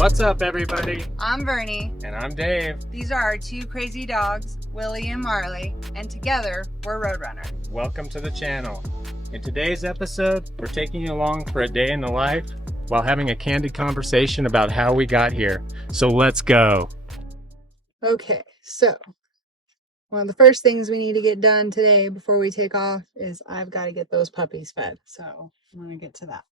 What's up, everybody? I'm Bernie. And I'm Dave. These are our two crazy dogs, Willie and Marley, and together we're RoadRunner. Welcome to the channel. In today's episode, we're taking you along for a day in the life while having a candid conversation about how we got here. So let's go. Okay, so one of the first things we need to get done today before we take off is I've got to get those puppies fed. So I'm going to get to that.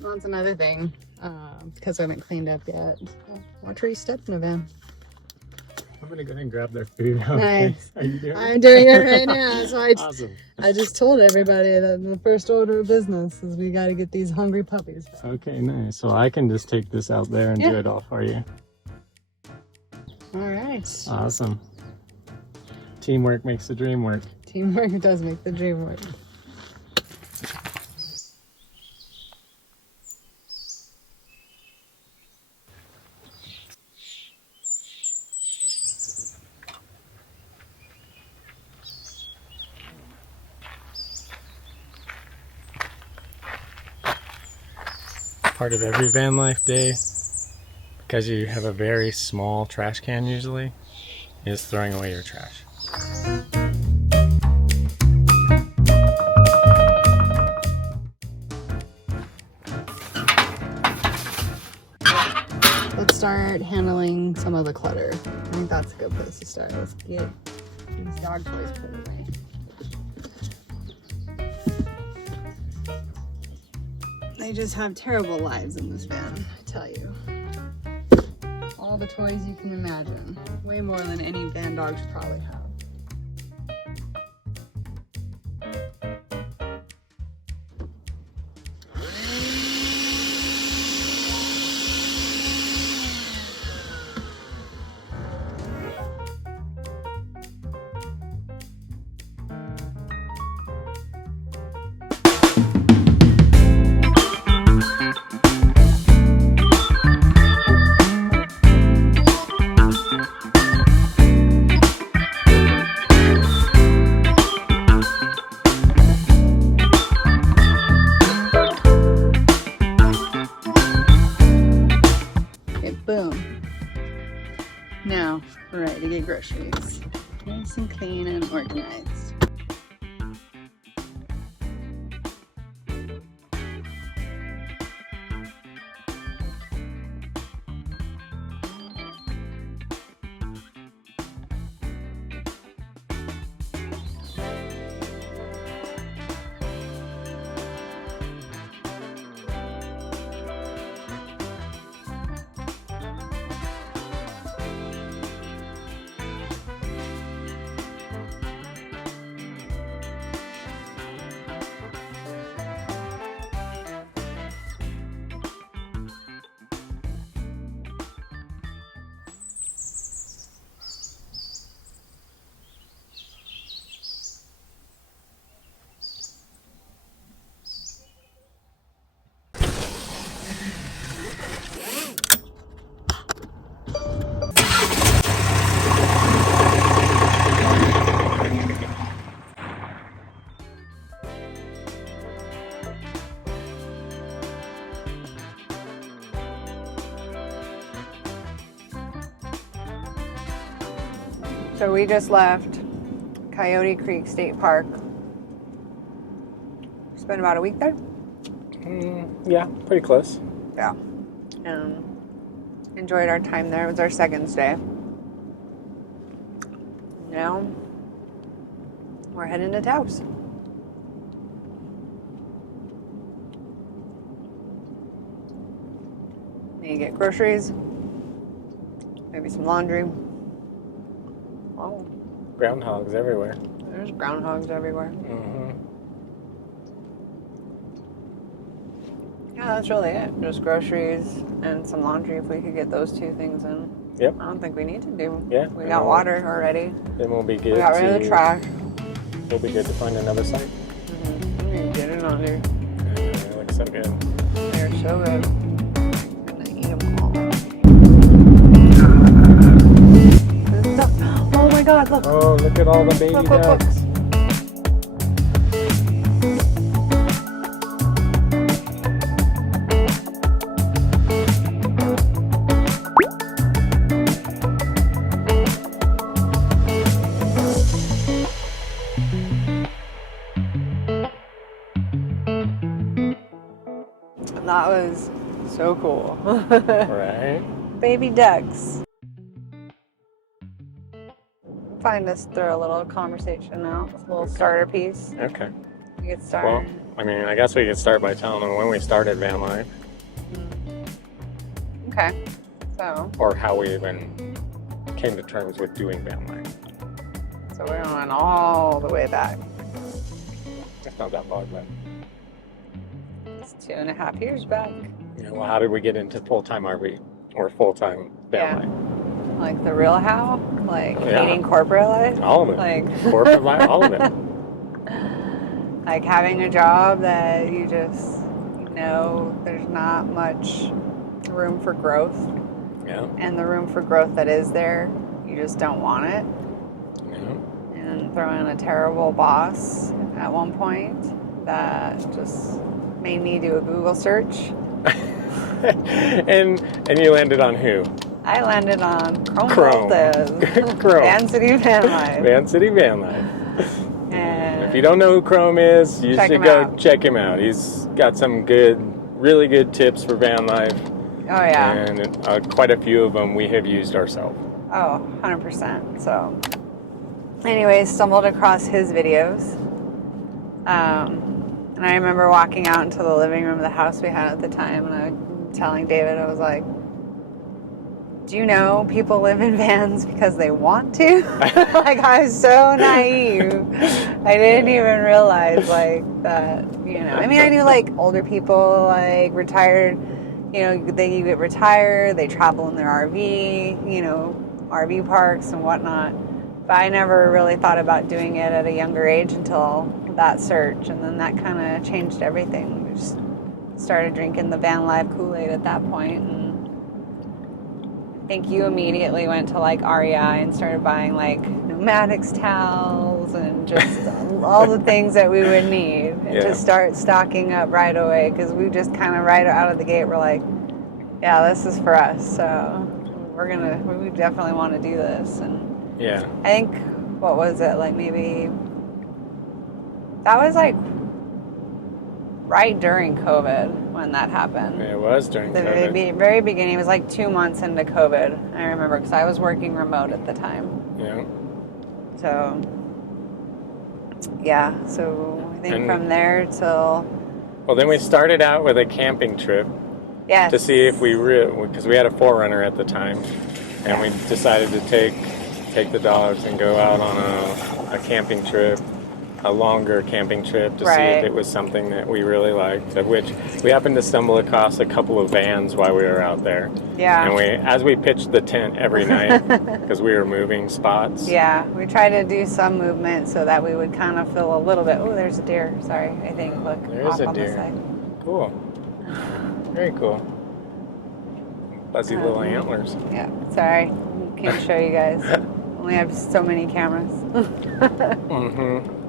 That's another thing, because I haven't cleaned up yet. Watch where you step in the van. I'm gonna go ahead and grab their food. Nice. Are you doing it? I'm doing it right now. So Awesome. I just told everybody that the first order of business is we got to get these hungry puppies fed. Okay, nice. So I can just take this out there and do it all for you. All right. Awesome. Teamwork makes the dream work. Teamwork does make the dream work. Part of every van life day, because you have a very small trash can usually, is throwing away your trash. Let's start handling some of the clutter. I think that's a good place to start. Let's get these dog toys put away. They just have terrible lives in this van, I tell you. All the toys you can imagine. Way more than any van dog should probably have. Boom. Now we're ready to get groceries. Nice and clean and organized. So we just left Coyote Creek State Park. Spent about a week there? Yeah, pretty close. Yeah. Enjoyed our time there. It was our second stay. Now we're heading to Taos. Need to get groceries, maybe some laundry. Oh, Groundhogs everywhere. there's groundhogs everywhere. Mm-hmm. Yeah, that's really it. Just groceries and some laundry if we could get those two things in. Yep. I don't think we need to do. Yeah. We got water already. Then we'll be good. We got rid of the trash. We'll be good to find another site. Mm-hmm. Get it on there. It looks so good. They're so good. I'm gonna eat them all. Oh my god, Look. Oh, look at all the baby Look, look, look. ducks. That was so cool. Right? Baby ducks. Find us through a little conversation now. A little starter piece. Okay. You get started. Well, I mean, I guess we could start by telling them when we started van life. Okay. So. Or how we even came to terms with doing van life. So we're going all the way back. It's not that far, but. It's 2.5 years back. Yeah, well, how did we get into full-time RV? Or full-time van life? Like the real how? Like Yeah. hating corporate life? All of it. Like Corporate life, all of it. Like having a job that you just know there's not much room for growth. Yeah. And the room for growth that is there, you just don't want it. Yeah. And throw in a terrible boss at one point that just made me do a Google search. and you landed on who? I landed on Chrome. Chrome. Van City Van Life. Van City Van Life. And if you don't know who Chrome is, you should go check him out. He's got some really good tips for van life. Oh, yeah. And quite a few of them we have used ourselves. Oh, 100%. So, anyways, stumbled across his videos. And I remember walking out into the living room of the house we had at the time, and I was telling David, I was like, do you know people live in vans because they want to? Like, I was so naive. I didn't even realize, like, that, you know. I mean, I knew, like, older people, like, retired, you know, they get retired, they travel in their RV, you know, RV parks and whatnot. But I never really thought about doing it at a younger age until that search. And then that kind of changed everything. We just started drinking the van life Kool-Aid at that point, and I think you immediately went to like REI and started buying like pneumatics towels and just all the things that we would need and to start stocking up right away, because we just kind of right out of the gate were like, yeah, this is for us, so we definitely want to do this. And yeah, I think, what was it, like maybe that was like right during COVID when that happened. It was during COVID. The very beginning, it was like 2 months into COVID. I remember because I was working remote at the time. Yeah. So, yeah. So I think from there till. Well, then we started out with a camping trip. Yes. To see if because we had a 4Runner at the time, and we decided to take the dogs and go out on a camping trip. A longer camping trip to see if it was something that we really liked, of which we happened to stumble across a couple of vans while we were out there. Yeah. And as we pitched the tent every night, because we were moving spots. Yeah, we tried to do some movement so that we would kind of feel a little bit, oh, there's a deer, sorry, I think, look, there is a deer. On the side. Cool. Very cool. Fuzzy little antlers. Yeah, sorry, can't show you guys. Only have so many cameras. Mm-hmm.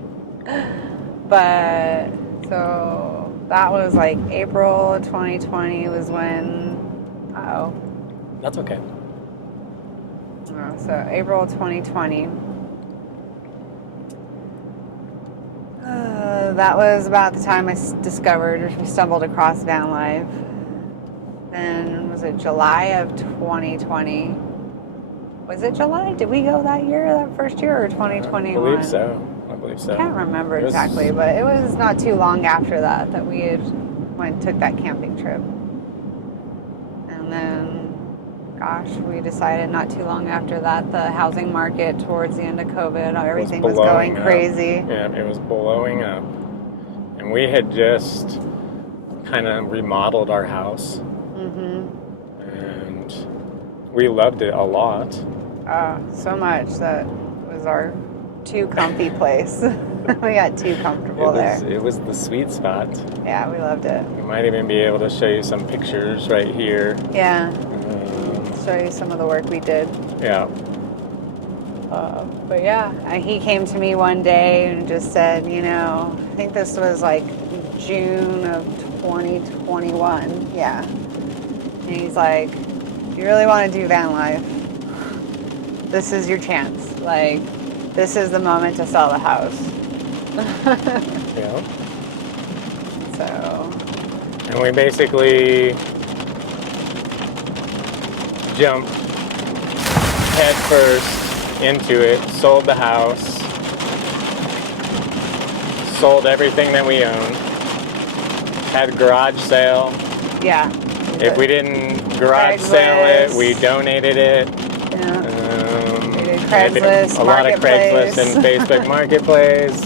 But so that was like April 2020 was when That's okay. So April 2020, that was about the time I stumbled across van life. Then was it July of 2020? Was it July? Did we go that year, that first year, or 2021? I believe so. I can't remember exactly, but it was not too long after that we had took that camping trip. And then, gosh, we decided not too long after that the housing market towards the end of COVID, everything was going crazy. Yeah, it was blowing up. And we had just kind of remodeled our house. Mm-hmm. And we loved it a lot. So much. That was our too comfy place. We got too comfortable there. It was the sweet spot. Yeah, we loved it. We might even be able to show you some pictures right here. Yeah. Show you some of the work we did. Yeah. But yeah, he came to me one day and just said, you know, I think this was like June of 2021. Yeah. And he's like, if you really want to do van life, this is your chance. Like, this is the moment to sell the house. Yeah. So. And we basically jumped head first into it, sold the house, sold everything that we owned, had a garage sale. Yeah. If we didn't garage sale it, we donated it. Yeah. We did Craigslist, a lot of Craigslist and Facebook Marketplace.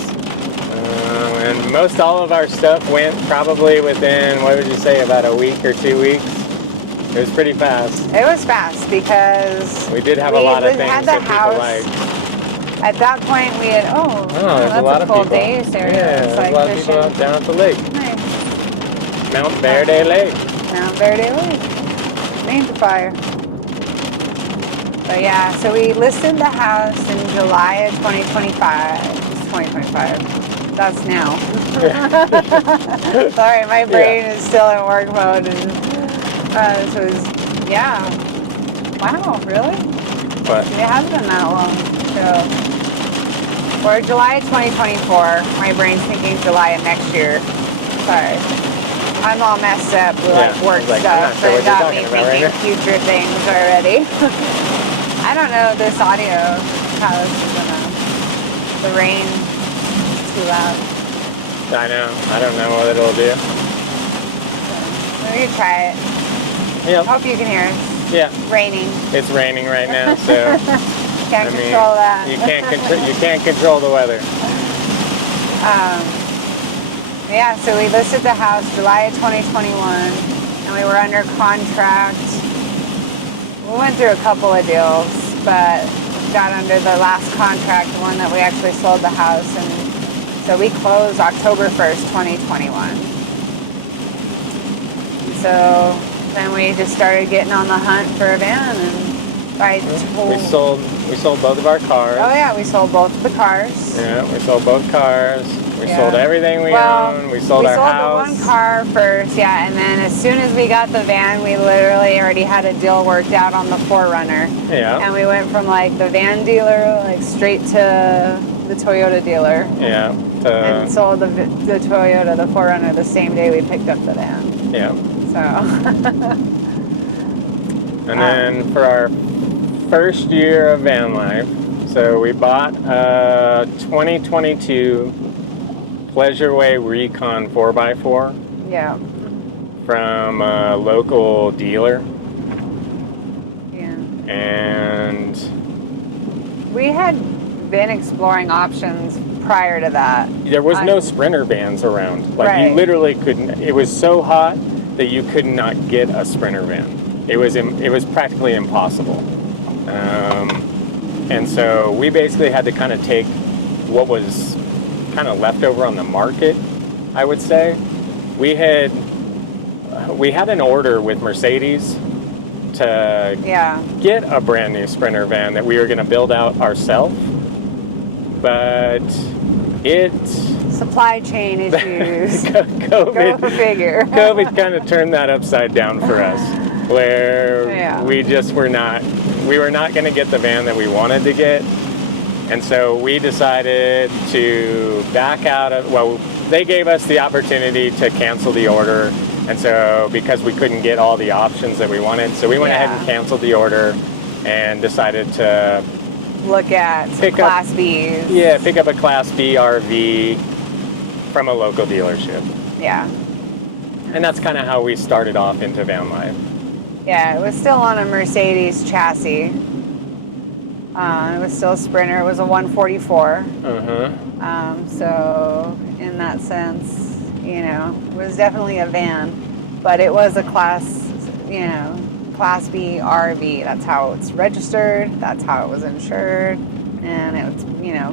And most all of our stuff went probably within, what would you say, about a week or 2 weeks? It was pretty fast. It was fast because we did have a lot of things had the that house. people liked. At that point, we had, there's that's a lot a of cool people. day area. Yeah, It's there's like a lot of fishing. people out down at the lake. Nice. Mount Verde Lake. Mount Verde Lake. Named the fire. But yeah, so we listed the house in July of 2025. It's 2025. That's now. Sorry, my brain is still in work mode. And so it was, yeah. Wow, really? What? It hasn't been that long. So, or July 2024. My brain's thinking July of next year. Sorry. I'm all messed up with work stuff. Sure It got me right thinking future things already. I don't know this audio, how this is gonna, the rain is too loud. I know. I don't know what it'll do. So, we can try it. Yeah. Hope you can hear us. Yeah. Raining. It's raining right now, so Can't control that. You can't control the weather. Yeah, so we listed the house July of 2021, and we were under contract. We went through a couple of deals, but got under the last contract, the one that we actually sold the house, and so we closed October 1st, 2021. So then we just started getting on the hunt for a van, and we sold both of our cars. Oh yeah, we sold both of the cars. Yeah, we sold both cars. We sold everything we owned. We sold our house. We sold the one car first, yeah, and then as soon as we got the van, we literally already had a deal worked out on the 4Runner. Yeah. And we went from like the van dealer like straight to the Toyota dealer. Yeah. And sold the Toyota, the 4Runner, the same day we picked up the van. Yeah. So. And then for our first year of van life, so we bought a 2022 Pleasure-Way Recon 4x4. Yeah. From a local dealer. Yeah. And we had been exploring options prior to that. There was no Sprinter vans around. Like you literally couldn't. It was so hot that you could not get a Sprinter van. It was practically impossible. And so we basically had to kind of take what was kind of left over on the market, I would say. We had an order with Mercedes to get a brand new Sprinter van that we were going to build out ourselves, but supply chain issues. COVID, Go figure. COVID kind of turned that upside down for us, where we were not going to get the van that we wanted to get. And so we decided to back out of, they gave us the opportunity to cancel the order. And so because we couldn't get all the options that we wanted, so we went ahead and canceled the order and decided to look at Class Bs. Yeah, pick up a Class B RV from a local dealership. Yeah. And that's kind of how we started off into van life. Yeah, it was still on a Mercedes chassis. It was still a Sprinter. It was a 144. So in that sense, it was definitely a van, but it was a Class B RV. That's how it's registered. That's how it was insured, and it was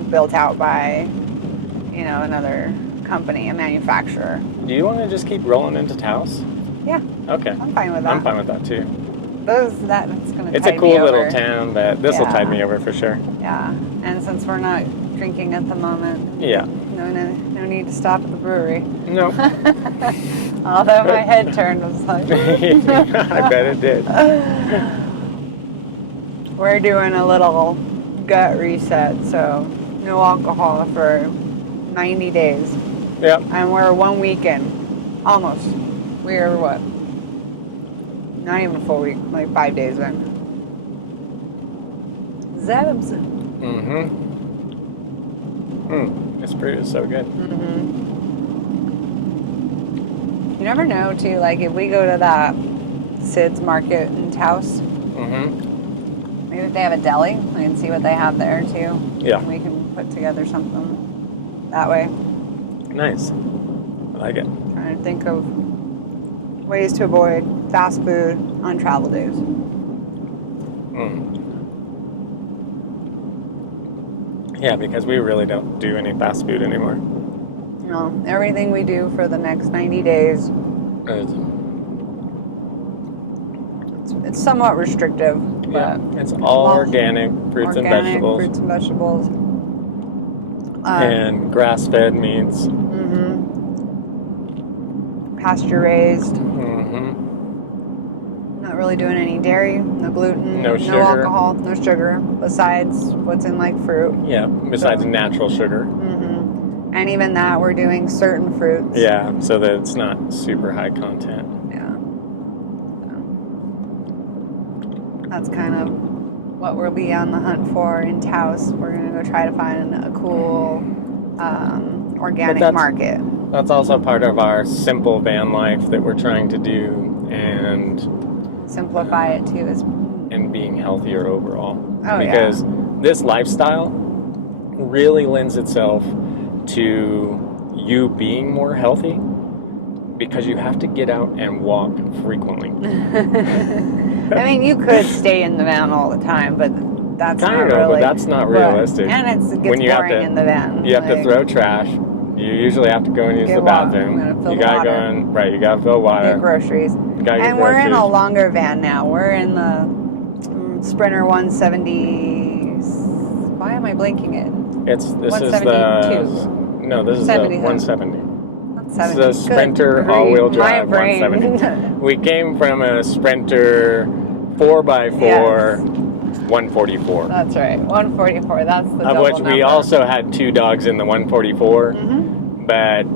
built out by another company, a manufacturer. Do you want to just keep rolling into Taos? Yeah. Okay. I'm fine with that. I'm fine with that too. that's gonna. It's a cool little town, but this will tide me over for sure. Yeah, and since we're not drinking at the moment, yeah, no need to stop at the brewery. No. Although my head turned, I was like, I bet it did. We're doing a little gut reset, so no alcohol for 90 days. Yep. And we're 1 week in, almost. We're what? Not even a full week, like 5 days in. Zebs. This fruit is so good. You never know, too, like if we go to that Sid's Market in Taos, maybe if they have a deli, we can see what they have there, too. Yeah. And we can put together something that way. Nice. I like it. Trying to think of ways to avoid fast food on travel days. Yeah, because we really don't do any fast food anymore. No, everything we do for the next 90 days, it's somewhat restrictive. Yeah, but it's all organic fruits and vegetables. Fruits and vegetables. And grass-fed meats. Pasture raised. Not really doing any dairy, no gluten, no sugar. No alcohol, no sugar, besides what's in like fruit. Yeah, besides natural sugar. And even that, we're doing certain fruits. Yeah, so that it's not super high content. Yeah. So that's kind of what we'll be on the hunt for in Taos. We're going to go try to find a cool organic market. That's also part of our simple van life that we're trying to do, and simplify it too, and being healthier overall. Because this lifestyle really lends itself to you being more healthy, because you have to get out and walk frequently. I mean, you could stay in the van all the time, but that's but that's not realistic. And it gets boring in the van. You have to throw trash. You usually have to go and use the bathroom. You gotta go in, you gotta fill water. Get groceries. And we're in a longer van now. We're in the Sprinter 170. Why am I blinking it? This is the 170. This is a Sprinter all-wheel drive 170. We came from a Sprinter 4x4 144. That's right, 144. That's the of which we also had 2 dogs in the 144, but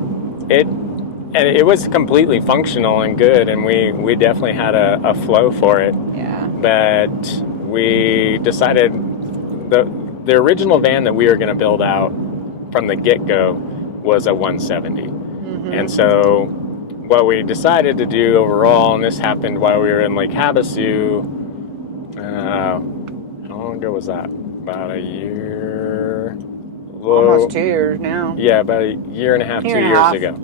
it was completely functional and good, and we definitely had a flow for it. Yeah. But we decided the original van that we were going to build out from the get-go was a 170. And so what we decided to do overall, and this happened while we were in Lake Havasu, how long ago was that? About a year? Almost 2 years now. Yeah, about a year and a half, 2 years ago.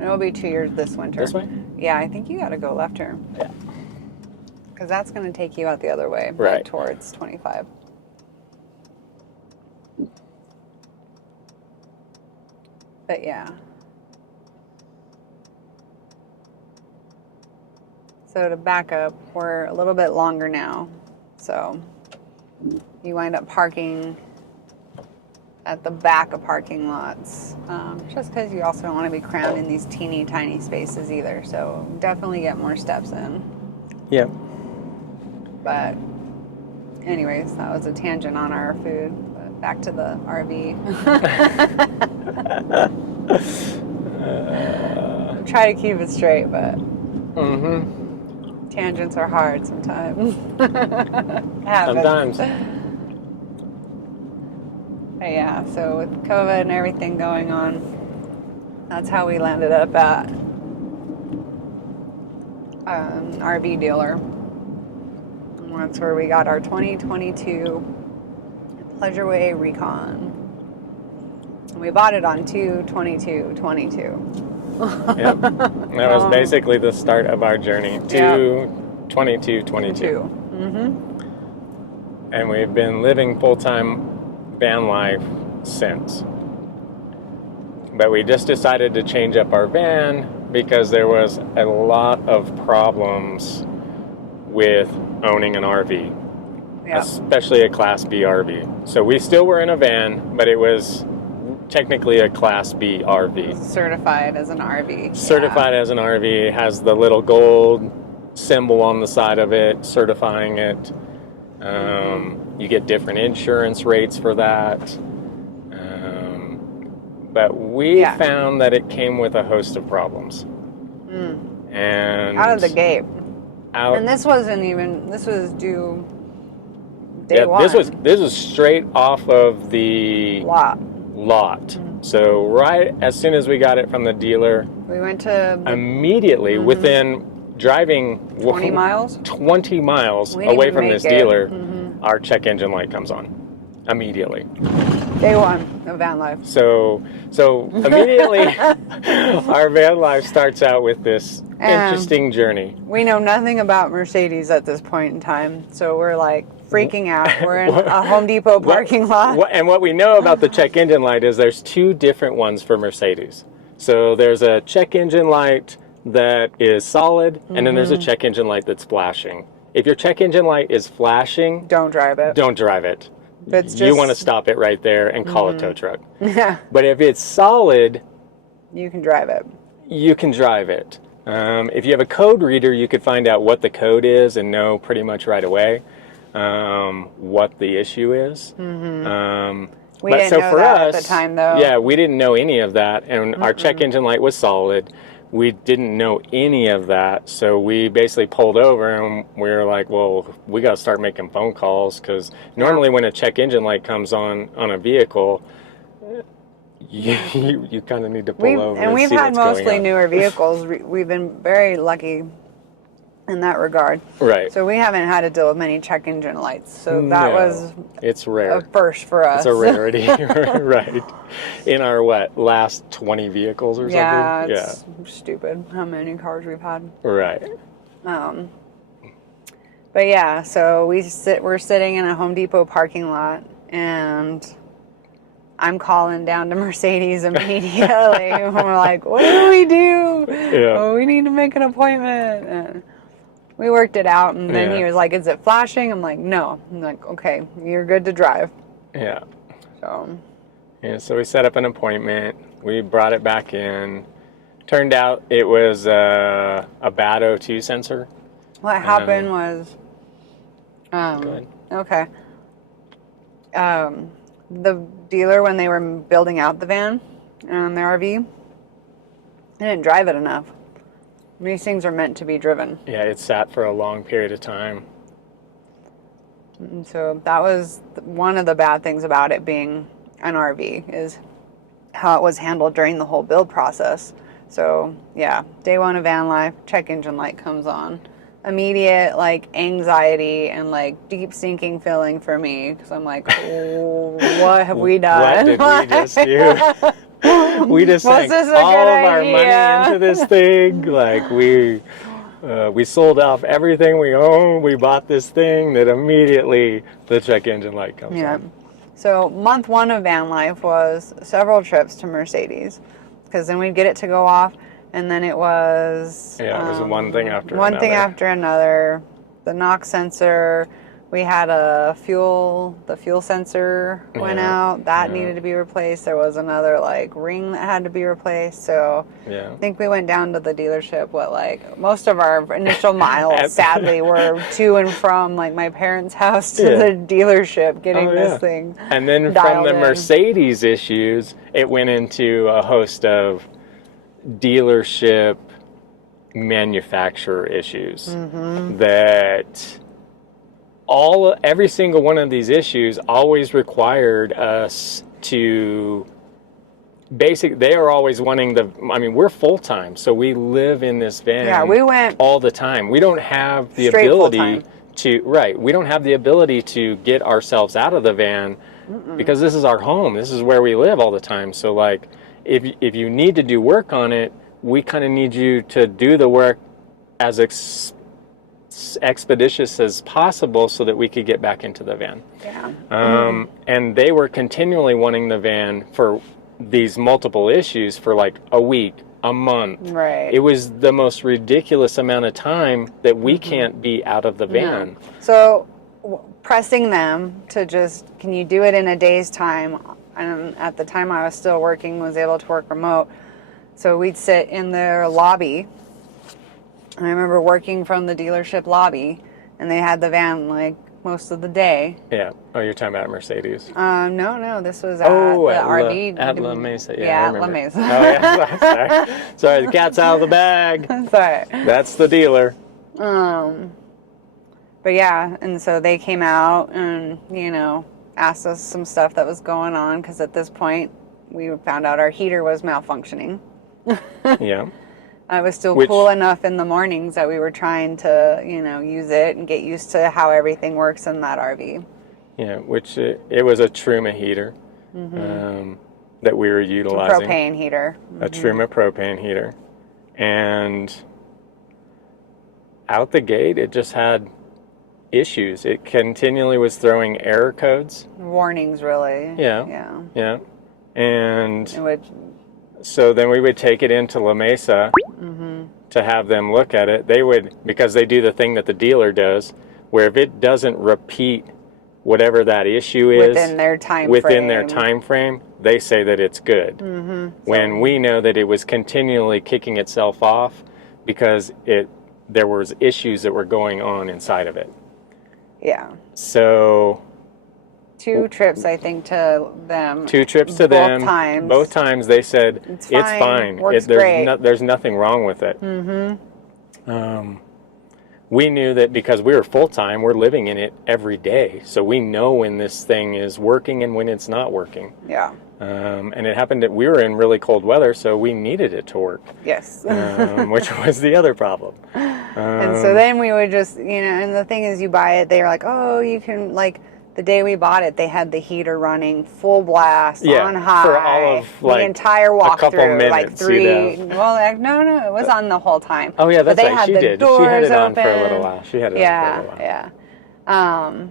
It'll be 2 years this winter. This way? Yeah, I think you got to go left turn. Yeah. Because that's going to take you out the other way, right towards 25. But yeah. So to back up, we're a little bit longer now. So you wind up parking at the back of parking lots, just because you also don't want to be crammed in these teeny tiny spaces either. So definitely get more steps in. Yeah. But anyways, that was a tangent on our food. But back to the RV. Try to keep it straight, but tangents are hard sometimes. Sometimes. But yeah, so with COVID and everything going on, that's how we landed up at an RV dealer. And that's where we got our 2022 Pleasure-Way Recon. And we bought it on 2/22/22. Yep. That was basically the start of our journey to 22/22. And we've been living full-time van life since. But we just decided to change up our van because there was a lot of problems with owning an RV, Yep. especially a Class B RV. So we still were in a van, but it was technically a Class B RV. Certified as an RV. Certified as an RV, has the little gold symbol on the side of it, certifying it. You get different insurance rates for that. But we found that it came with a host of problems. And out of the gate. And this wasn't even, this was due day one. This was straight off of the lot. So right as soon as we got it from the dealer, we went to immediately within driving 20 miles away from this dealer, our check engine light comes on immediately. Day one of Vanlife. So immediately our van life starts out with this interesting journey. We know nothing about Mercedes at this point in time, so we're like freaking out. We're in a Home Depot parking lot. And what we know about the check engine light is there's two different ones for Mercedes. So there's a check engine light that is solid, and then there's a check engine light that's flashing. If your check engine light is flashing, don't drive it. Don't drive it. You want to stop it right there and call a tow truck. Yeah. But if it's solid, you can drive it. You can drive it. If you have a code reader, you could find out what the code is and know pretty much right away what the issue is. We didn't know that at the time, though. Yeah, we didn't know any of that, and our check engine light was solid. We didn't know any of that, so we basically pulled over and we were like, well, we got to start making phone calls, because normally when a check engine light comes on a vehicle, you kind of need to pull over and we've see had what's mostly going on. newer vehicles. We've been very lucky in that regard. Right. So we haven't had to deal with many check engine lights. So that was it's rare. A first for us. It's a rarity, right? In our last 20 vehicles or something. Yeah, it's stupid how many cars we've had. Right. But yeah, so we're sitting in a Home Depot parking lot, and I'm calling down to Mercedes immediately. And we're like, what do we do? Yeah. Oh, we need to make an appointment. And we worked it out, and then he was like, is it flashing? I'm like, no. I'm like, okay, you're good to drive. Yeah. So we set up an appointment. We brought it back in. Turned out it was a bad O2 sensor. What happened was, Go ahead. okay. The dealer, when they were building out the van and the RV, they didn't drive it enough. These things are meant to be driven. Yeah, it sat for a long period of time. And so that was one of the bad things about it being an RV, is how it was handled during the whole build process. So yeah, day one of van life, check engine light comes on. Immediate anxiety and deep sinking feeling for me, because I'm like, oh, what have we done? What did we just do? We just sank all of our money into this thing. We sold off everything we owned. We bought this thing that immediately the check engine light comes on. So month one of van life was several trips to Mercedes, because then we'd get it to go off. And then it was... it was one thing after one another. thing after another. The knock sensor. We had the fuel sensor went out. That needed to be replaced. There was another ring that had to be replaced. So I think we went down to the dealership, most of our initial miles, sadly, were to and from my parents' house to the dealership getting this thing And then from the Mercedes issues, it went into a host of dealership manufacturer issues that every single one of these issues always required us to they are always wanting we're full-time, so we live in this van we went all the time. We don't have the ability we don't have the ability to get ourselves out of the van because this is our home. This is where we live all the time. So if you need to do work on it, we kind of need you to do the work as expeditious as possible so that we could get back into the van. And they were continually wanting the van for these multiple issues for a week, a month. Right. It was the most ridiculous amount of time that we can't be out of the van. No. So pressing them to just, can you do it in a day's time? And at the time I was still working, was able to work remote. So we'd sit in their lobby. I remember working from the dealership lobby, and they had the van like most of the day. Yeah. Oh, you're talking about Mercedes. No, this was at the RV. At La Mesa. Yeah, I at La remember. Mesa. Oh, yeah. Sorry. Sorry, the cat's out of the bag. Sorry. That's the dealer. But yeah, and so they came out and, you know, asked us some stuff that was going on, because at this point we found out our heater was malfunctioning. Yeah. I was still cool enough in the mornings that we were trying to, you know, use it and get used to how everything works in that RV. Yeah, which it was a Truma heater that we were utilizing. A propane heater. A Truma propane heater. And out the gate, it just had issues. It continually was throwing error codes. Warnings, really. Yeah. And so then we would take it into La Mesa to have them look at it. They would, because they do the thing that the dealer does, where if it doesn't repeat whatever that issue is within their time frame, they say that it's good. When we know that it was continually kicking itself off because there was issues that were going on inside of it. Yeah. So 2 trips, I think, to them. 2 trips to them. Both times they said it's fine. Works great. There's nothing wrong with it. We knew that because we were full-time, we're living in it every day. So we know when this thing is working and when it's not working. Yeah. And it happened that we were in really cold weather, so we needed it to work. Yes. Which was the other problem. And so then we would just, you know, and the thing is, you buy it, they're like, oh, you can, like, the day we bought it, they had the heater running full blast on high for all of like the entire walkthrough, a couple minutes, like 3. Well, like, no, it was on the whole time. Oh yeah, that's but they right. had She the did. Doors she had it on open. for a little while. She had it on for a little while. Yeah.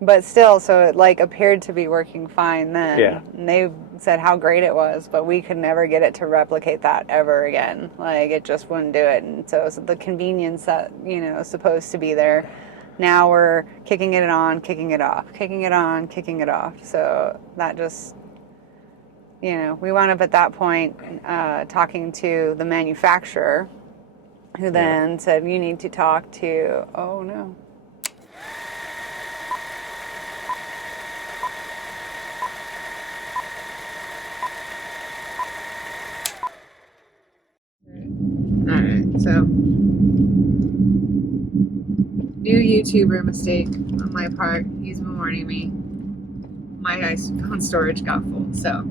But still, so it like appeared to be working fine then. Yeah. And they said how great it was, but we could never get it to replicate that ever again. Like, it just wouldn't do it. And so the convenience that, you know, is supposed to be there, now we're kicking it on, kicking it off, kicking it on, kicking it off. So that just, you know, we wound up at that point talking to the manufacturer, who then said, you need to talk to, oh no. Alright, so new YouTuber mistake on my part. He's been warning me. My phone storage got full, so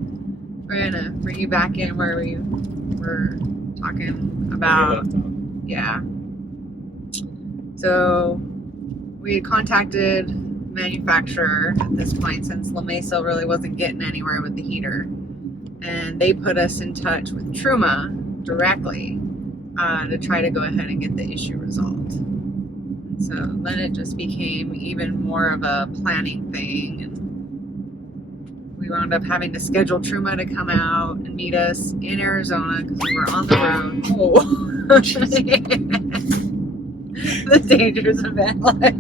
we're gonna bring you back in where we were talking about. Yeah. So we had contacted the manufacturer at this point, since La Mesa really wasn't getting anywhere with the heater, and they put us in touch with Truma directly to try to go ahead and get the issue resolved. So then it just became even more of a planning thing, and we wound up having to schedule Truma to come out and meet us in Arizona because we were on the road. Oh, the dangers of van life.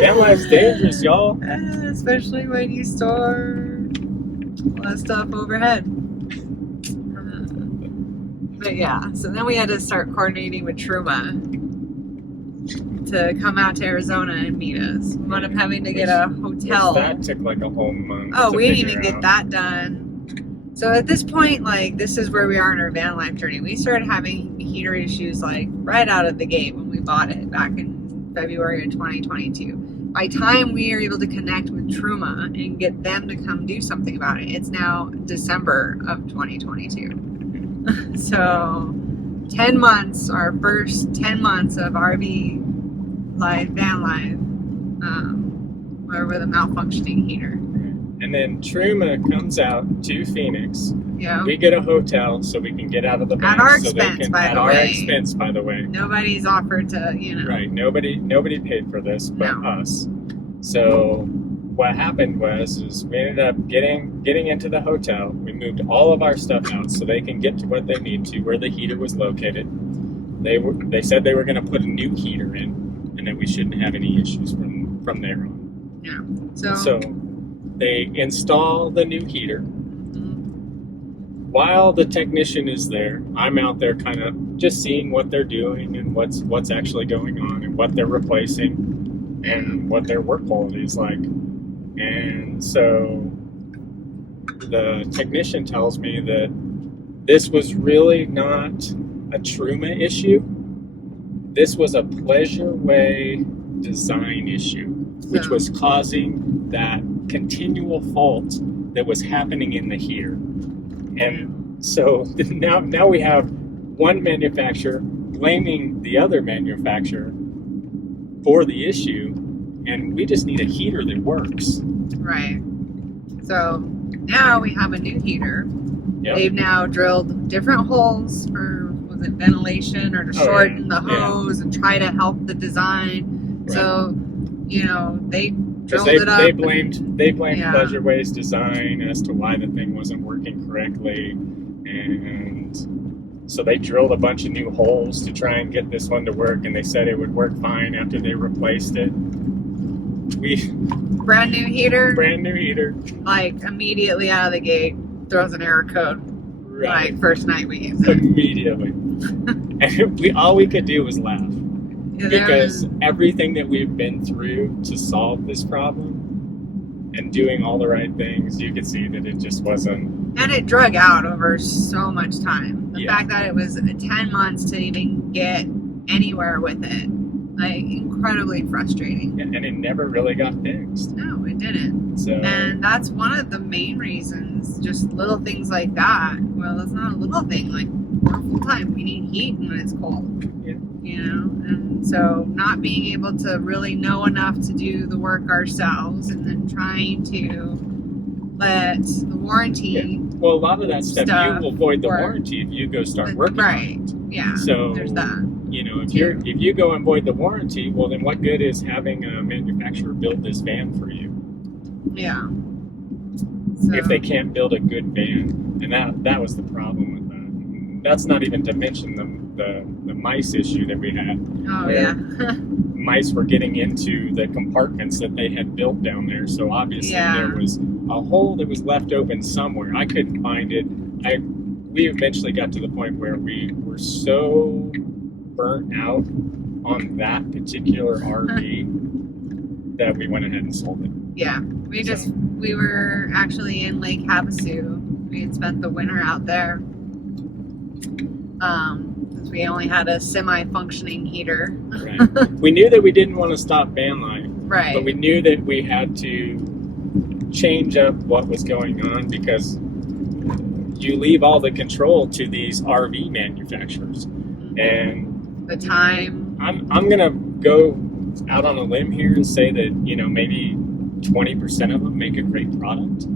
Van life's dangerous, y'all. Especially when you store a lot of stuff overhead. But yeah, so then we had to start coordinating with Truma to come out to Arizona and meet us. We wound up having to get a hotel. That took like a whole month. Oh, we didn't even get that done. So at this point, like, this is where we are in our van life journey. We started having heater issues like right out of the gate when we bought it back in February of 2022. By the time we are able to connect with Truma and get them to come do something about it, it's now December of 2022. So 10 months, our first 10 months of RV life, van life, where with a malfunctioning heater. And then Truma comes out to Phoenix. Yeah. We get a hotel so we can get out of the van. At our expense, by the way. At our expense, by the way. Nobody's offered to, you know. Right. Nobody paid for this but us. So what happened is we ended up getting into the hotel. We moved all of our stuff out so they can get to what they need to, where the heater was located. They said they were going to put a new heater in, and that we shouldn't have any issues from there on. Yeah. So they install the new heater. Mm-hmm. While the technician is there, I'm out there kind of just seeing what they're doing and what's actually going on and what they're replacing and what their work quality is like. And so the technician tells me that this was really not a Truma issue. This was a Pleasure-Way design issue, which was causing that continual fault that was happening in the heater. And so now we have one manufacturer blaming the other manufacturer for the issue, and we just need a heater that works. Right. So now we have a new heater. Yep. They've now drilled different holes for, was it ventilation, or to shorten the hose and try to help the design. Right. So, they drilled it up. They blamed Pleasure-Way's design as to why the thing wasn't working correctly. And so they drilled a bunch of new holes to try and get this one to work, and they said it would work fine after they replaced it. Brand new heater. Like, immediately out of the gate, throws an error code. Right. Like, first night we used it. Immediately. And all we could do was laugh. Yeah, because everything that we've been through to solve this problem and doing all the right things, you could see that it just wasn't. And it drug out over so much time. The fact that it was 10 months to even get anywhere with it, like, incredibly frustrating. And it never really got fixed. No, it didn't. So, and that's one of the main reasons, just little things like that. Well, it's not a little thing. Like, we're full time. We need heat when it's cold. Yeah. And so not being able to really know enough to do the work ourselves, and then trying to let the warranty. Yeah. Well, a lot of that stuff you will avoid the warranty if you go start working on it. Yeah. So there's that. If you go and void the warranty, well, then what good is having a manufacturer build this van for you? Yeah. If they can't build a good van, and that was the problem with that. That's not even to mention the mice issue that we had. Oh yeah. Mice were getting into the compartments that they had built down there, so obviously there was a hole that was left open somewhere. I couldn't find it. We eventually got to the point where we were so burnt out on that particular RV that we went ahead and sold it. Yeah, we were actually in Lake Havasu. We had spent the winter out there. Since we only had a semi-functioning heater. Right. We knew that we didn't want to stop Vanlife. Right. But we knew that we had to change up what was going on, because you leave all the control to these RV manufacturers. Mm-hmm. And the time. I'm gonna go out on a limb here and say that, maybe 20% of them make a great product,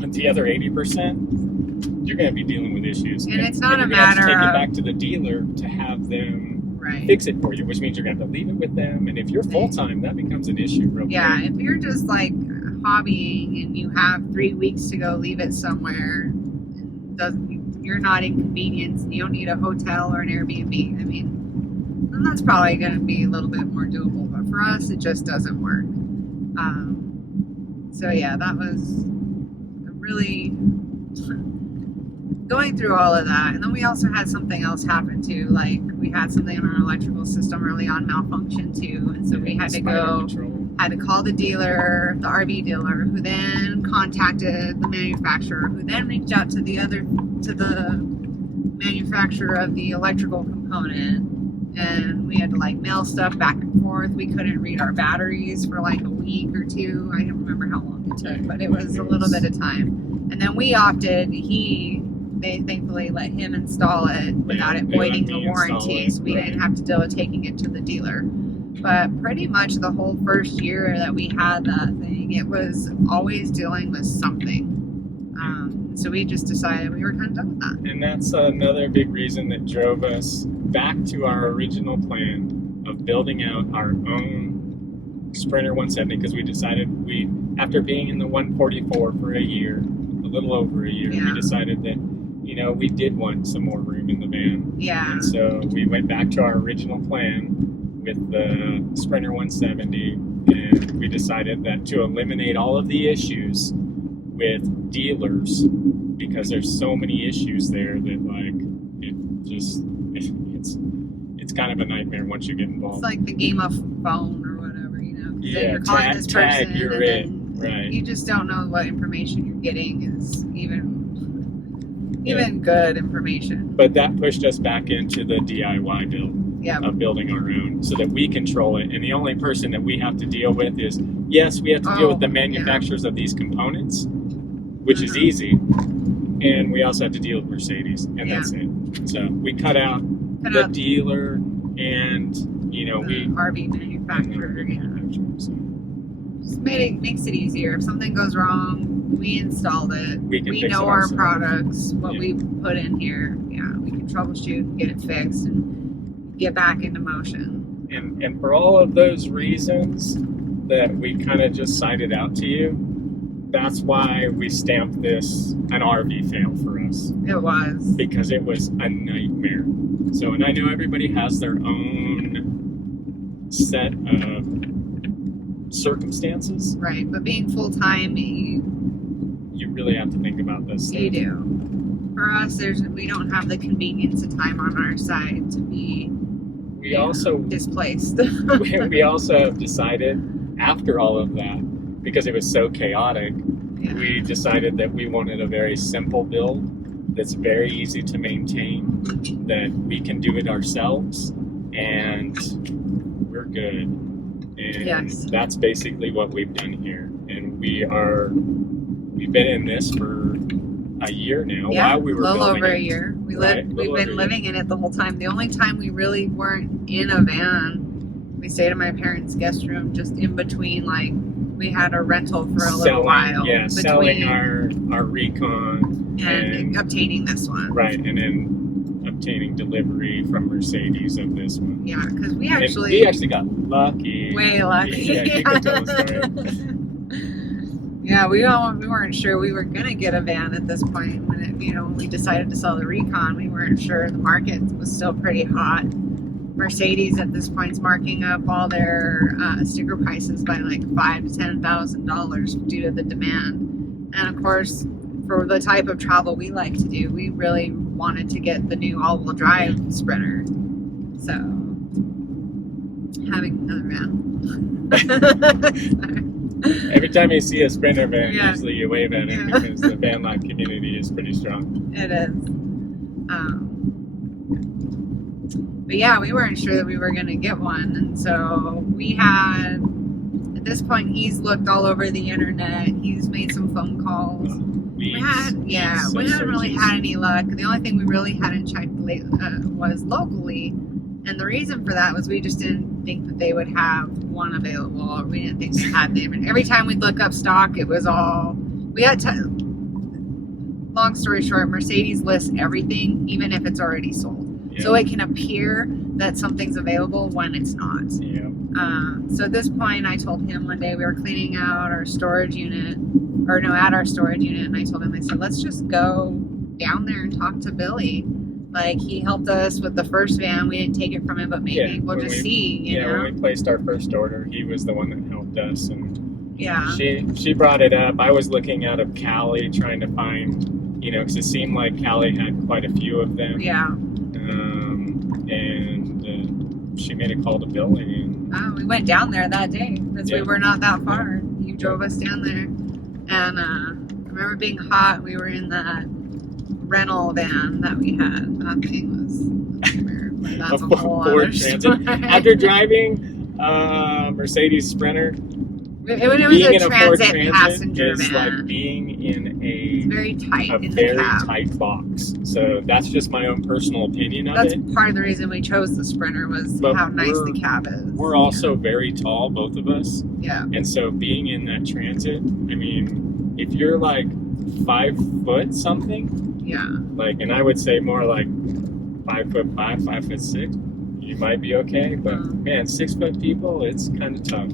but the other 80%, you're going to be dealing with issues. And it's not a matter of... take it back to the dealer to have them fix it for you, which means you're going to have to leave it with them. And if you're full-time, that becomes an issue real quick. Yeah, if you're just, like, hobbying and you have 3 weeks to go leave it somewhere, you're not inconvenienced, you don't need a hotel or an Airbnb. I mean, then that's probably going to be a little bit more doable. But for us, it just doesn't work. So, yeah, that was really... going through all of that. And then we also had something else happen too. Like, we had something in our electrical system early on malfunction too, and so we had to call the dealer, the RV dealer, who then contacted the manufacturer, who then reached out to the manufacturer of the electrical component, and we had to like mail stuff back and forth. We couldn't read our batteries for like a week or two. I don't remember how long it took, but it was a little bit of time. And then we opted, they thankfully let him install it without it voiding the warranty, so we didn't have to deal with taking it to the dealer. But pretty much the whole first year that we had that thing, it was always dealing with something. So we just decided we were kind of done with that. And that's another big reason that drove us back to our original plan of building out our own Sprinter 170 because we decided after being in the 144 for a year, a little over a year, we decided that, you know, we did want some more room in the van. Yeah. And so we went back to our original plan with the Sprinter 170, and we decided that to eliminate all of the issues with dealers, because there's so many issues there that, like, it's kind of a nightmare once you get involved. It's like the game of phone or whatever, you know. Yeah, you're calling this person, you're and in. Right. You just don't know what information you're getting is even good information. But that pushed us back into the DIY build. Yeah. Of building our own so that we control it. And the only person that we have to deal with is, yes, we have to deal with the manufacturers of these components, which is easy. And we also have to deal with Mercedes, and that's it. So we cut out the dealer and, you know, the RV manufacturer. So. Just makes it easier. If something goes wrong, we installed it. We know our products, what we put in here. Yeah, we can troubleshoot, get it fixed, and get back into motion. And for all of those reasons that we kind of just cited out to you, that's why we stamped this an RV fail for us. It was. Because it was a nightmare. So, and I know everybody has their own set of circumstances. Right, but being full-time, you really have to think about this stuff. You do. For us, we don't have the convenience of time on our side to be displaced. we also have decided, after all of that, because it was so chaotic, we decided that we wanted a very simple build that's very easy to maintain, that we can do it ourselves, and we're good. And that's basically what we've done here. And we've been in this for a year now. While we were a little building over it. a year. We've been living in it the whole time. The only time we really weren't in a van, we stayed in my parents' guest room, just in between, like, we had a rental for a little while. Yeah, selling our Recon and obtaining this one. Right, and then obtaining delivery from Mercedes of this one. Yeah, because we actually got lucky. Way lucky. Yeah, you can tell the story. Yeah, we weren't sure we were gonna get a van at this point. When we decided to sell the Recon, we weren't sure. The market was still pretty hot. Mercedes at this point is marking up all their sticker prices by like $5,000 to $10,000 due to the demand. And of course, for the type of travel we like to do, we really wanted to get the new all-wheel drive Sprinter. So, having another van. Every time you see a Sprinter van, usually you wave at it because the van life community is pretty strong. It is. But yeah, we weren't sure that we were going to get one. And so at this point, he's looked all over the internet. He's made some phone calls. We haven't really had any luck. The only thing we really hadn't checked was locally. And the reason for that was we just didn't think that they would have one available. Or we didn't think they had them. Every time we'd look up stock, it was all... long story short, Mercedes lists everything, even if it's already sold. Yep. So it can appear that something's available when it's not. Yeah. So at this point, I told him one day we were cleaning out our storage unit, at our storage unit, and I told him, I said, let's just go down there and talk to Billy. Like, he helped us with the first van. We didn't take it from him, but maybe we'll just see, you know? When we placed our first order, he was the one that helped us. And yeah. She brought it up. I was looking out of Cali trying to find, because it seemed like Cali had quite a few of them. Yeah. And she made a call to Billy. And we went down there that day because we were not that far. You drove us down there. And I remember being hot. We were in that rental van that we had. That thing was that's a whole other story. After driving Mercedes Sprinter, it was a transit passenger van. Like being in a very tight tight box. So that's just my own personal opinion of it. That's part of the reason we chose the Sprinter was how nice the cab is. We're also very tall, both of us. Yeah. And so being in that transit, if you're like 5 foot something, and I would say more like 5'5", 5'6", you might be okay. But man, 6 foot people, it's kind of tough.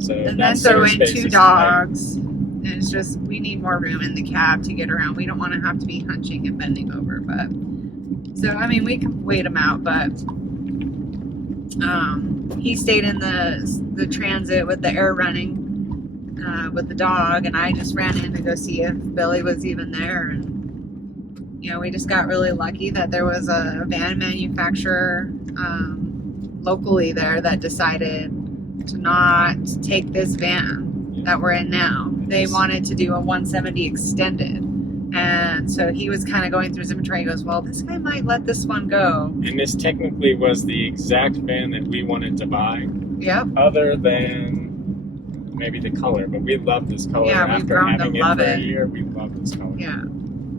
So and then that's throw our in space 2 is dogs. And it's just, we need more room in the cab to get around. We don't want to have to be hunching and bending over. But so, I mean, we can wait him out, but he stayed in the transit with the air running with the dog, and I just ran in to go see if Billy was even there. And you know, we just got really lucky that there was a van manufacturer locally there that decided to not take this van that we're in now. They wanted to do a 170 extended. And so he was kind of going through his inventory. He goes, well, this guy might let this one go. And this technically was the exact van that we wanted to buy. Yep. Other than maybe the color, but we love this color. Yeah, we've after grown to having love it for it. a year, we love this color. Yeah.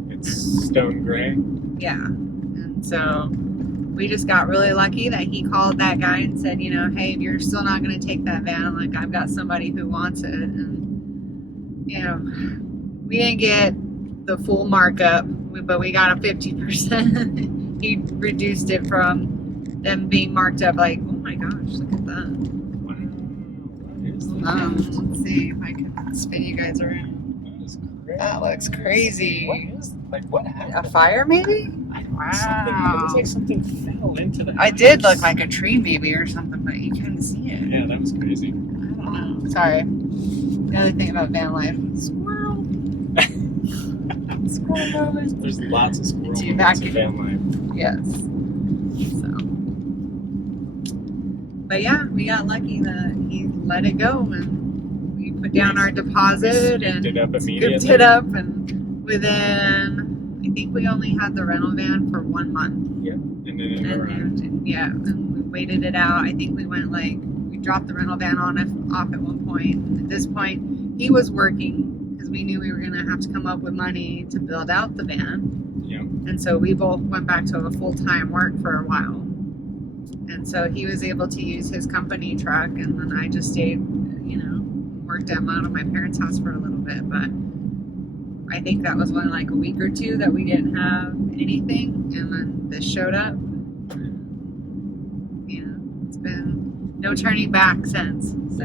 It's stone gray. Yeah. And so we just got really lucky that he called that guy and said, you know, hey, if you're still not going to take that van, like, I've got somebody who wants it. And, you know, we didn't get the full markup, but we got a 50%. He reduced it from them being marked up like, oh my gosh, look at that. Wow. What is that? Let's see if I can spin you guys around. That is crazy. That looks crazy. What happened? A fire maybe? Something, it looks like something fell into the house. I did look like a tree maybe or something, but you couldn't see it. Yeah, that was crazy. I don't know. Sorry. The other thing about van life, squirrel. Squirrel moments. There's lots of squirrel Do you moments back- in van life. Yes. So. But yeah, we got lucky that he let it go, and we put down our deposit and Scooped it up scooped immediately. it up, and within, I think we only had the rental van for 1 month. Yeah, and then it arrived. And yeah, and we waited it out. I think we went like, we dropped the rental van off at one point. And at this point, he was working because we knew we were going to have to come up with money to build out the van. Yeah. And so we both went back to a full-time work for a while. And so he was able to use his company truck, and then I just stayed, you know, worked out of my parents' house for a little bit. But I think that was only like a week or two that we didn't have anything, and then this showed up. You know, it's been no turning back since. So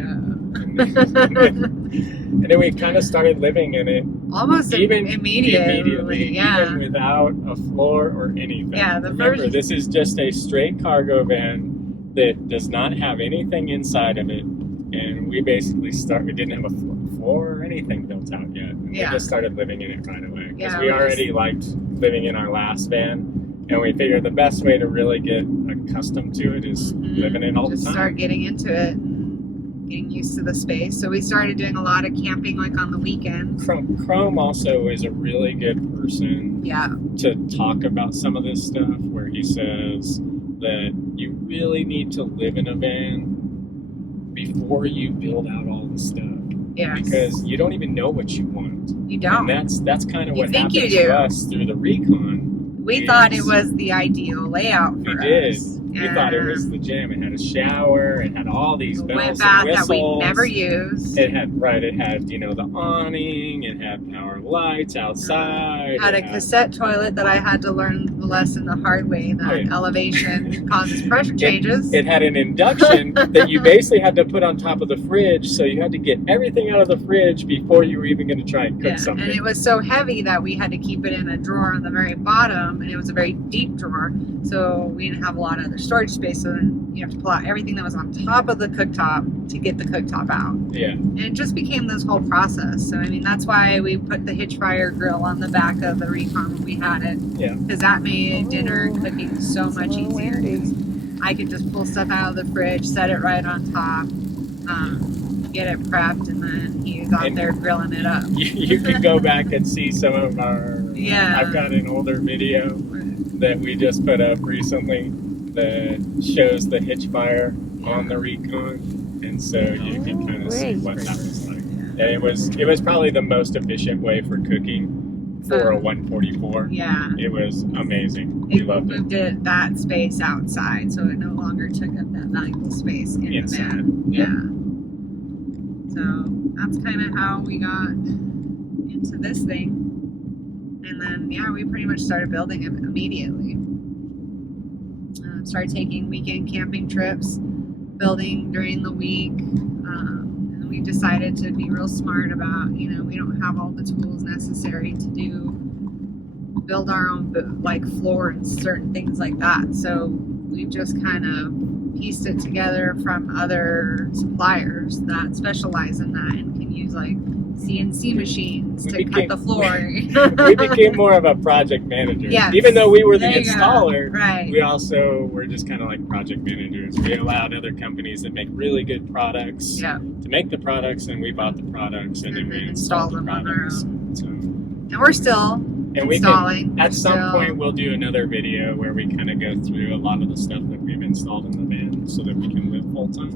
And then we kind of started living in it almost immediately, yeah. even without a floor or anything. Yeah, Remember, this is just a straight cargo van that does not have anything inside of it, and we basically we didn't have a floor or anything built out yet. And Yeah. We just started living in it right away because Yeah, we we already liked living in our last van, and we figured the best way to really get accustomed to it is living in it all just the time. start getting into it and getting used to the space. So we started doing a lot of camping, like on the weekends. Chrome also is a really good person Yeah. to talk about some of this stuff, where he says that you really need to live in a van before you build out all the stuff, Yes. because you don't even know what you want. You don't. And that's kind of You what think happened you do. to us through the Recon. We is- thought it was the ideal layout for We did. us. We thought it was the jam. It had a shower. It had all these a bells wet and bath whistles. that we never used. It had you know, the awning. It had our lights outside. Had a it cassette toilet that I had to learn the lesson the hard way, that Oh, yeah. elevation causes pressure changes. It had an induction that you basically had to put on top of the fridge, so you had to get everything out of the fridge before you were even going to try and cook something. And it was so heavy that we had to keep it in a drawer on the very bottom, and it was a very deep drawer, so we didn't have a lot of other storage space. So then you have to pull out everything that was on top of the cooktop to get the cooktop out. Yeah. And it just became this whole process. So I mean, that's why we put the hitch fire grill on the back of the Recon when we had it. Yeah. Because that made dinner cooking so much easier. I could just pull stuff out of the fridge, set it right on top, get it prepped, and then he's out there grilling it up. You can go back and see some of our. Yeah. I've got an older video that we just put up recently that shows the hitch fire on the Recon, and so you can kind of see what that was like. And it was probably the most efficient way for cooking for a 144. Yeah. It was amazing. We loved it. Moved that space outside, so it no longer took up that valuable space in Inside. the van. Yeah. Yeah. So that's kind of how we got into this thing. And then, yeah, we pretty much started building it immediately. Started taking weekend camping trips, building during the week. And And we decided to be real smart about, we don't have all the tools necessary to build our own like floor and certain things like that. So we've just kind of pieced it together from other suppliers that specialize in that and can use like CNC machines to cut the floor. We became more of a project manager. Yes. Even though we were the installer, right. We also were just kind of like project managers. We allowed other companies that make really good products to make the products, and we bought the products and then we installed them on our own. So, and we're still installing. At some point, we'll do another video where we kind of go through a lot of the stuff that we've installed in the van so that we can live full time.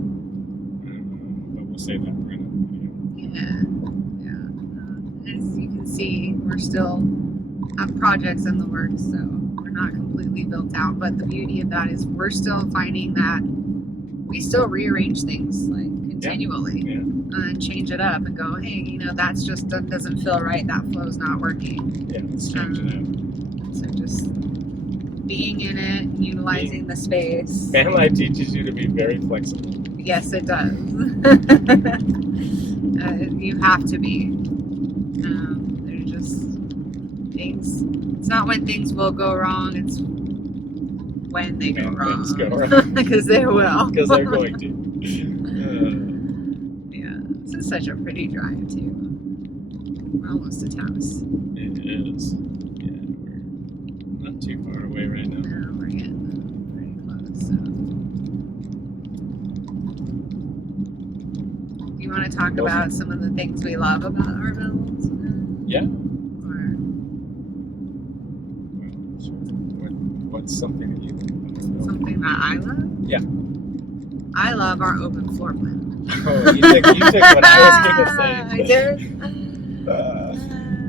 But we'll save that for another video. Yeah. As you can see, we're still have projects in the works, so we're not completely built out. But the beauty of that is we're still finding that we still rearrange things like continually and change it up and go, hey, that's just doesn't feel right. That flow's not working. Yeah, let's change it up. So just being in it, utilizing the space. Vanlife teaches you to be very flexible. Yes, it does. You have to be. There's just things. It's not when things will go wrong. It's when they go wrong. Because they will. Because they're going to. This is such a pretty drive too. We're almost at house. It is. Yeah, we're not too far away right now. No, we're getting pretty close. So. Do you want to talk about some of the things we love about our builds? Yeah. Or what's something that you love? Something that I love? Yeah. I love our open floor plan. Oh, you took what I was going to say. I did.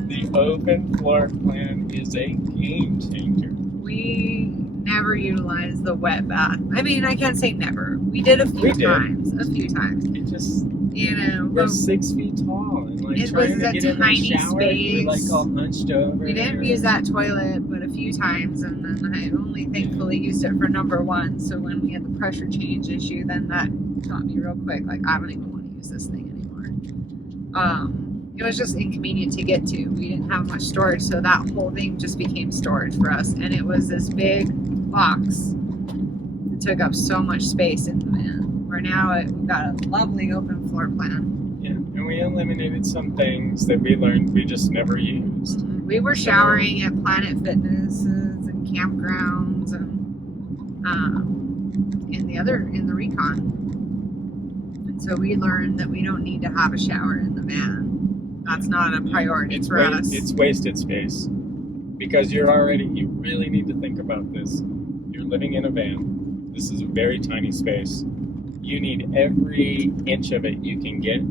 The open floor plan is a game changer. We never utilized the wet bath. I mean, I can't say never. We did a few times. A few times. It just, we're 6 feet tall, and like it trying was to a get in the tiny shower, space. we're like all hunched over. We didn't use that toilet but a few times, and then I only thankfully used it for number 1. So when we had the pressure change issue, then that got me real quick. Like, I don't even want to use this thing anymore. It was just inconvenient to get to. We didn't have much storage, so that whole thing just became storage for us. And it was this big box that took up so much space in the van. Where now we've got a lovely open floor plan. Yeah, and we eliminated some things that we learned we just never used. Mm-hmm. We were showering at Planet Fitnesses and campgrounds and in the Recon. And so we learned that we don't need to have a shower in the van. That's not a priority for us. It's wasted space. Because you really need to think about this. You're living in a van. This is a very tiny space. You need every inch of it you can get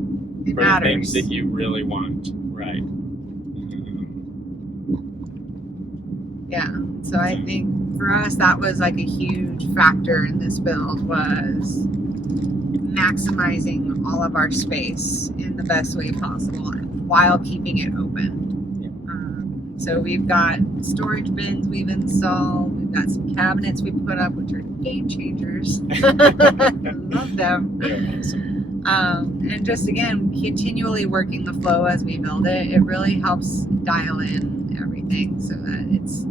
for the things that you really want. Right. Yeah. So I think for us, that was like a huge factor in this build, was maximizing all of our space in the best way possible while keeping it open. So we've got storage bins we've installed. We've got some cabinets we put up, which are game changers. Love them. They're awesome. And just, again, continually working the flow as we build it. It really helps dial in everything so that it's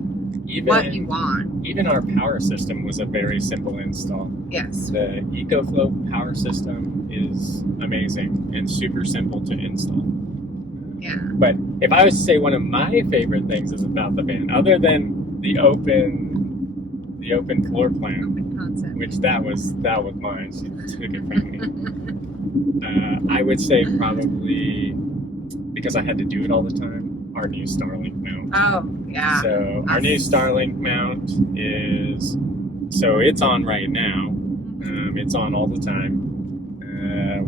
what you want. Even our power system was a very simple install. Yes. The EcoFlow power system is amazing and super simple to install. Yeah. But if I was to say one of my favorite things is about the van, other than the open floor plan, Open concept. which that was mine, she took it from me. I would say probably, because I had to do it all the time, our new Starlink mount. Oh, yeah. So our new Starlink mount it's on right now. It's on all the time.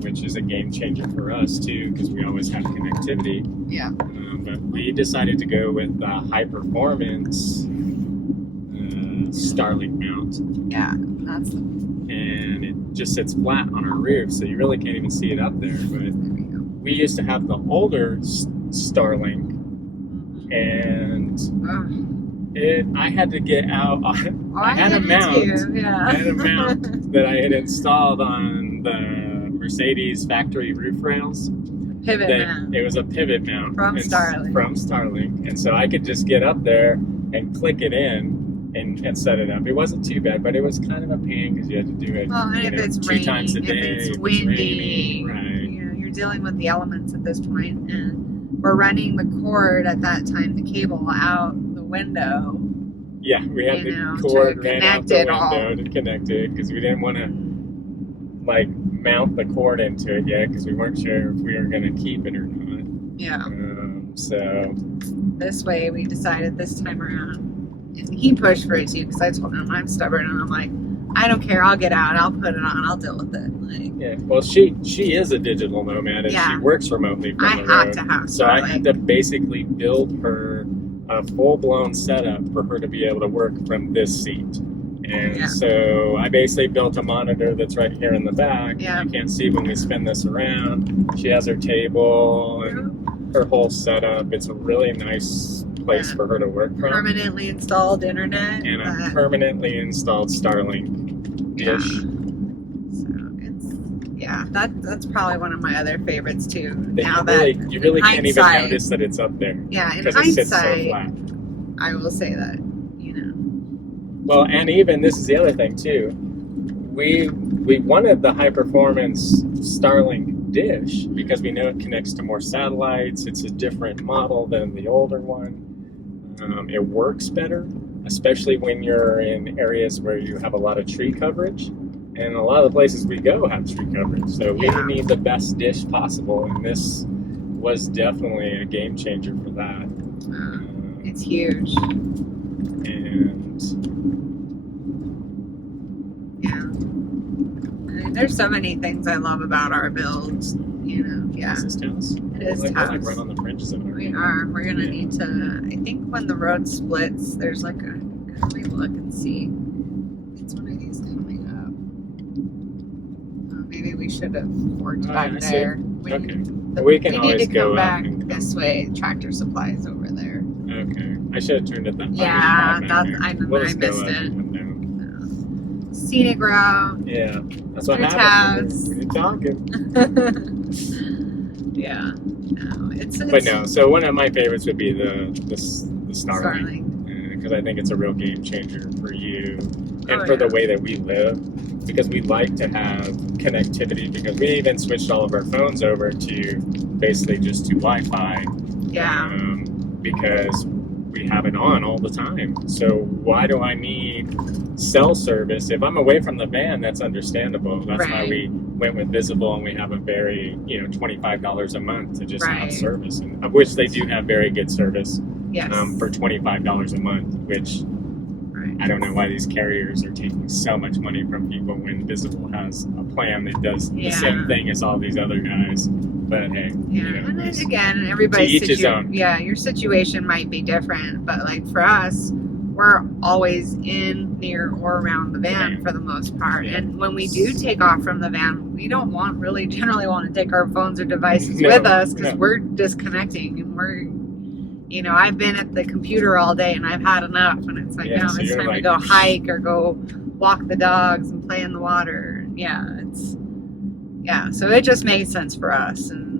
Which is a game changer for us too, because we always have connectivity. Yeah. But we decided to go with the high performance Starlink mount. Yeah, and it just sits flat on our roof, so you really can't even see it up there. But we used to have the older Starlink, and I had to get out. I had a mount. Yeah. I had a mount that I had installed on the Mercedes factory roof rails. Pivot mount. It was a pivot mount From Starlink. From Starlink, and so I could just get up there and click it in and set it up. It wasn't too bad, but it was kind of a pain because you had to do it. Well, and if it's 2 raining, times a day, if it's windy, right? You're dealing with the elements at this point, and we're running the cord at that time, the cable out the window. Yeah, we had the cord ran out the window to connect it because we didn't want to like mount the cord into it yet because we weren't sure if we were going to keep it or not. Yeah. So this way we decided this time around, and he pushed for it too because I told him I'm stubborn and I'm like, I don't care, I'll get out, I'll put it on, I'll deal with it. Like, yeah, well, she is a digital nomad and she works remotely from the road. I have to have so I had to basically build her a full-blown setup for her to be able to work from this seat. And so I basically built a monitor that's right here in the back. Yeah. You can't see when we spin this around. She has her table and her whole setup. It's a really nice place for her to work from. Permanently installed internet. And a permanently installed Starlink dish. So that's probably one of my other favorites too. You really can't even notice that it's up there. Yeah, in hindsight, it sits so flat. I will say that, Well, and even this is the other thing too. We wanted the high performance Starlink dish because we know it connects to more satellites. It's a different model than the older one. It works better, especially when you're in areas where you have a lot of tree coverage. And a lot of the places we go have tree coverage. So we need the best dish possible. And this was definitely a game changer for that. It's huge. And there's so many things I love about our builds, Is this Taos? It is Taos. Taos. Like right on the fringes of it. We are. We're going to need to, I think when the road splits, there's like a, let me look and see. It's one of these coming up. Maybe we should have worked back there. We can always need to go come back up this way. Tractor Supply's over there. Okay. I should have turned it that way. Yeah, I missed it. Scenic route. Yeah, that's what happens when you're talking. Yeah, no, it's. But no, so one of my favorites would be the Starlink, because I think it's a real game changer for you and for the way that we live, because we like to have connectivity. Because we even switched all of our phones over to basically just to Wi-Fi. Yeah. Because we have it on all the time. So why do I need cell service? If I'm away from the van, that's understandable. That's why we went with Visible, and we have a very, $25 a month to just have service, and of which they do have very good service. Yes. For $25 a month, which I don't know why these carriers are taking so much money from people when Visible has a plan that does the same thing as all these other guys. But hey, and then again, everybody's your situation might be different, but like for us, we're always in, near, or around the van for the most part. And when we do take off from the van, we don't generally want to take our phones or devices with us because we're disconnecting, and we're, I've been at the computer all day and I've had enough, and it's like, no, it's time to go hike or go walk the dogs and play in the water. So it just made sense for us. And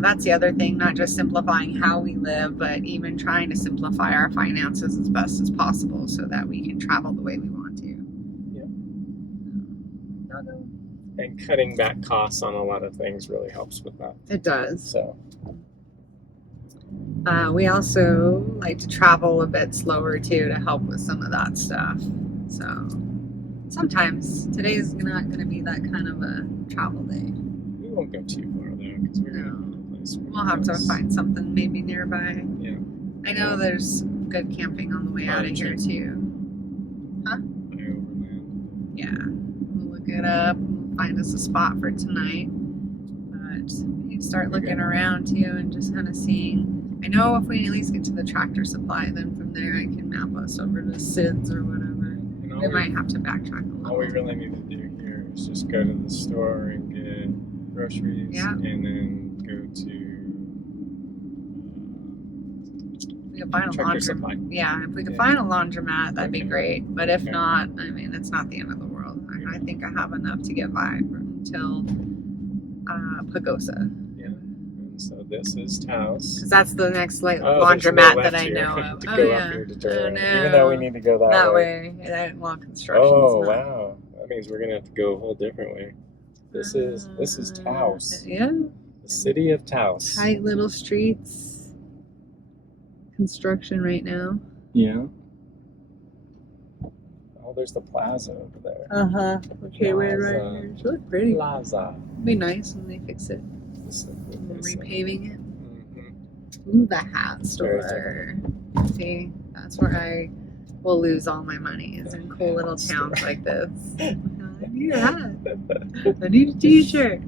that's the other thing, not just simplifying how we live, but even trying to simplify our finances as best as possible so that we can travel the way we want to. And cutting back costs on a lot of things really helps with that. It does. So we also like to travel a bit slower too to help with some of that stuff. So sometimes today's not going to be that kind of a travel day. We won't go too far though, because we're going to find a place. We'll have to find something maybe nearby. Yeah. I know there's good camping on the way out of here too. Huh? Yeah. We'll look it up and find us a spot for tonight. But we need to start looking around too and just kind of seeing. I know if we at least get to the Tractor Supply, then from there I can map us over to Sid's or whatever. We might have to backtrack a little. All we really need to do here is just go to the store and get groceries, and then go to we can find a laundromat. Yeah, if we can find a laundromat, that'd be great. But if not, I mean, it's not the end of the world. I think I have enough to get by until Pagosa. Yeah. And so this is Taos. Because that's the next there's no laundromat left that I here know of. to go up here to turn around. no. Even though we need to go that way. I didn't want construction. Oh, wow. That means we're going to have to go a whole different way. This is Taos. Yeah. The city of Taos. Tight little streets. Construction right now. Yeah. Oh, there's the plaza over there. Okay, wait right here. She look pretty. Plaza. It'd be nice when they fix it. Repaving it. Mm-hmm. Ooh, the hat store. See, that's where I will lose all my money, is in cool little towns like this. I need a hat. I need a t-shirt.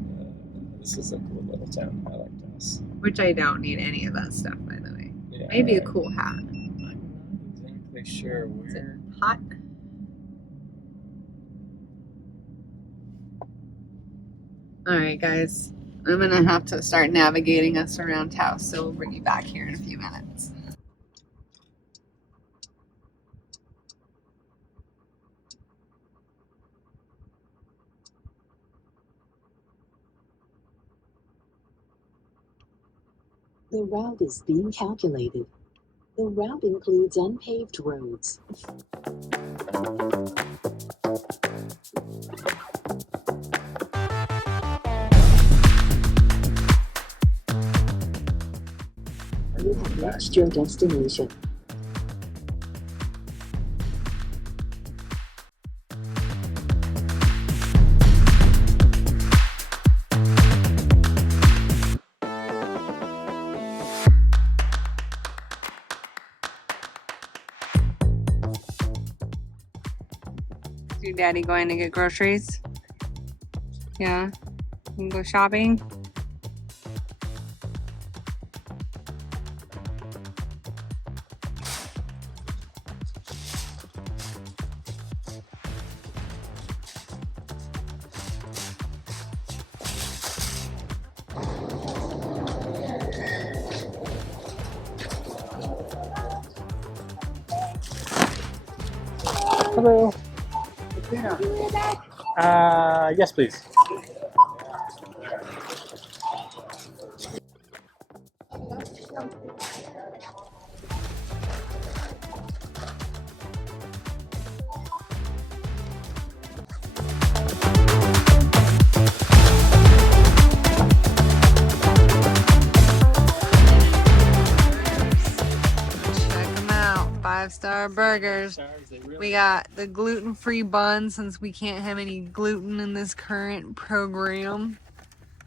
This is a cool little town. I like this. Which I don't need any of that stuff, by the way. Yeah, maybe a cool hat. I'm not exactly sure where. Is it hot? Alright, guys. I'm going to have to start navigating us around Taos, so we'll bring you back here in a few minutes. The route is being calculated. The route includes unpaved roads. You have reached your destination. Is your daddy going to get groceries? Yeah? You can go shopping? Hello. Yes, please. Check them out. 5-star burgers. We got the gluten-free bun since we can't have any gluten in this current program.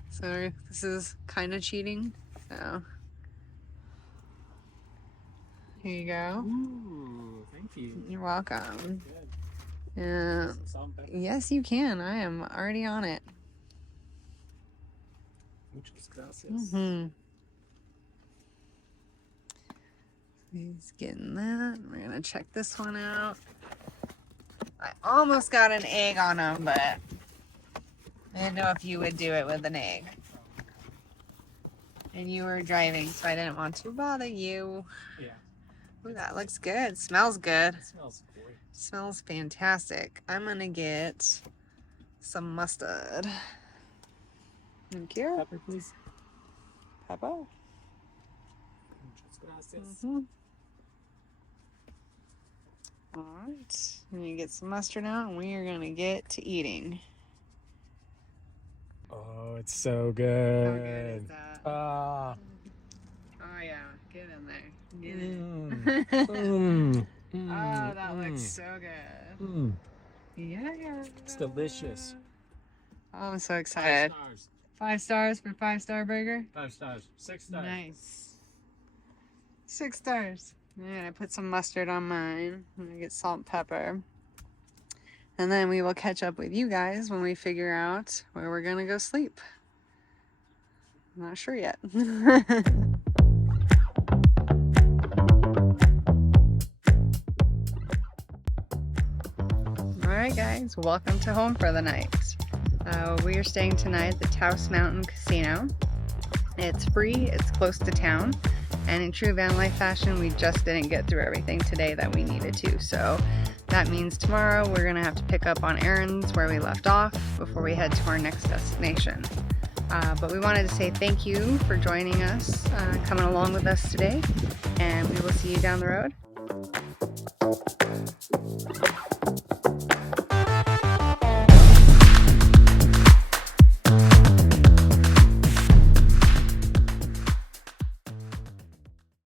So this is kind of cheating. So here you go. Ooh, thank you. You're welcome. Good. Yes, you can. I am already on it. Muchas gracias. He's getting that. We're gonna check this one out. I almost got an egg on him, but I didn't know if you would do it with an egg. And you were driving, so I didn't want to bother you. Yeah. Ooh, that looks good. Smells good. It smells great. Smells fantastic. I'm gonna get some mustard. Thank you. Pepper, please. Pepper. Muchas gracias. Alright. I'm gonna get some mustard out and we are gonna get to eating. Oh, it's so good. How good is that? Ah. Oh yeah, get in there. Get in. Oh, that looks so good. Yeah. It's delicious. Oh, I'm so excited. 5 stars for 5-star burger? 5 stars. 6 stars. Nice. 6 stars. And I put some mustard on mine. I'm gonna get salt and pepper. And then we will catch up with you guys when we figure out where we're gonna go sleep. I'm not sure yet. Alright guys, welcome to home for the night. We are staying tonight at the Taos Mountain Casino. It's free, it's close to town, and in true van life fashion, we just didn't get through everything today that we needed to. So that means tomorrow we're gonna have to pick up on Errands where we left off before we head to our next destination. But we wanted to say thank you for joining us, coming along with us today, and we will see you down the road.